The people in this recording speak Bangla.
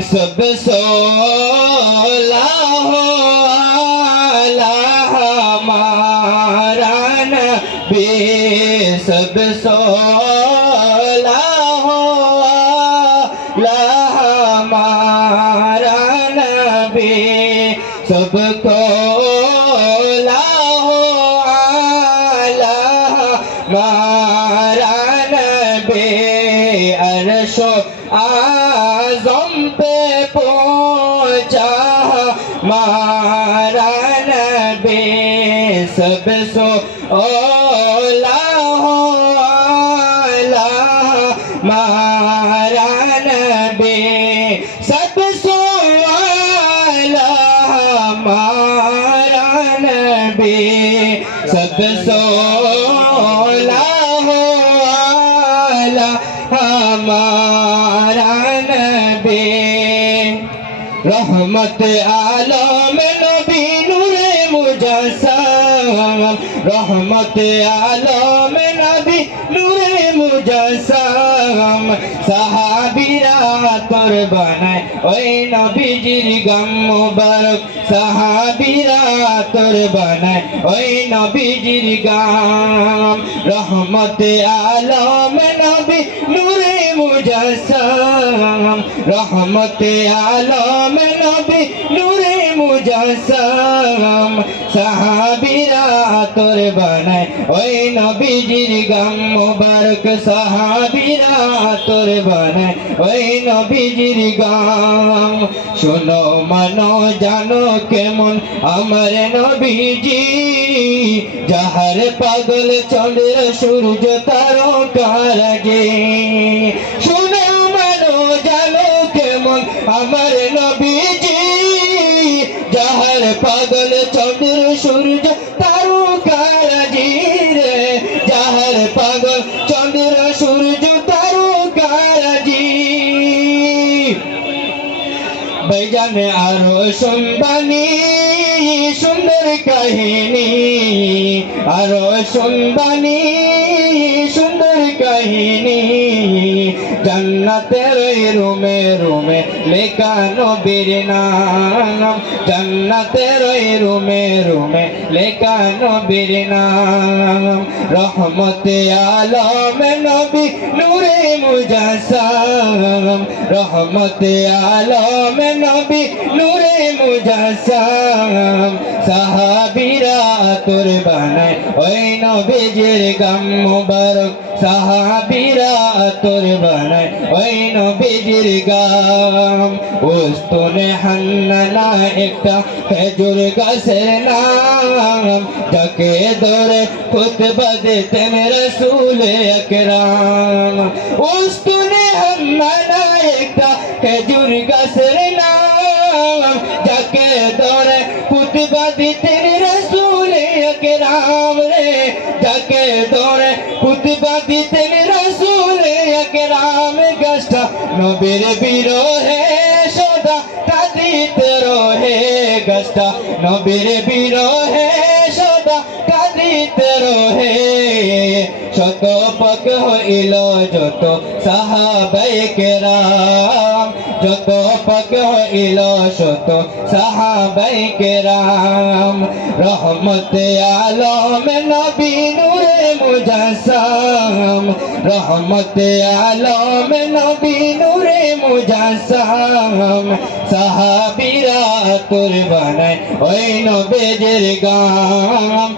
सब सोला हो आला हमारा नबी सब सोला हो आला हमारा नबी सबको लाहो आला हमारा नबी अर्शो आज़म पे पहुंचा हमारा नबी सब सो ओला हो आला हमारा नबी सब सो आला हमारा नबी सब सो ओला हो आला हमारा नबी रहमत आलम नबी नूरे मुजस्सम रहमत आलम नबी नूरे मुजस्सम साहाबीरा तोर बनाए ओई नबीजिर गम मुबारक साहाबीरा तोर बनाए ओई नबीजिर गम रहमत आलम नबी नूरे मुजस्सम रहमत आलम नबी नूरे मुजस्सम साहाबीरा तोर बनाए ओई नबीजिर गम मुबारक साहाबीरा तोर बनाए ओई नबीजिर गम शोनो मानो जानो केमन আমার নবীজি যাহার পাগল চন্দ্র সূর্য তারকারাজি শোনো মানো জানো কেমন আমার নবীজি যাহার পাগল চন্দ্র সূর্য তারকারাজি রে যাহার পাগল চন্দ্র সূর্য তারকারাজি ভাইজানে আরো শুনবানি সুন্দর কাহিনী আরো শুনবানি সুন্দর কাহিনী জান্নাতের রুমে রুমে লেখা নবীর নাম জান্নাতের রুমে রুমে লেখা নবীর নাম রহমতে আলম নবী নূরে মুজস্সম রহমতে আলম নবী নূরে মুজস্সম সাহাবীরা তোর বানায় ওই নবীজির গাম মুবারক সাহাবীরা তোর বানায় ওই নবীজির গাম উস্তুনে হান্নানা একটা খেজুর গাছের নাম যাকে ধরে খুতবা দিতেন রাসূল আকরাম উস্তুনে হান্নানা একটা খেজুর গাছের নাম যাকে ধরে খুতবা দিতেন রাসূল আকরাম রে যাকে ধরে খুতবা দিতেন রাসূল আকরাম গাছটা নবীর বিরহে সদা কাঁদিতে রহে গাছটা নবীর বিরহে সদা কাঁদিতে রহে শত পাক হইল যত সাহাবায়ে কেরাম যত পাক হইল শত সাহাবায়ে কেরাম রহমতে আলম নবী নূরে মুজস্সম রহমতে আলম নবী নূরে মুজস্সম সাহাবীরা তোর বানায় ওই নবীজির গাম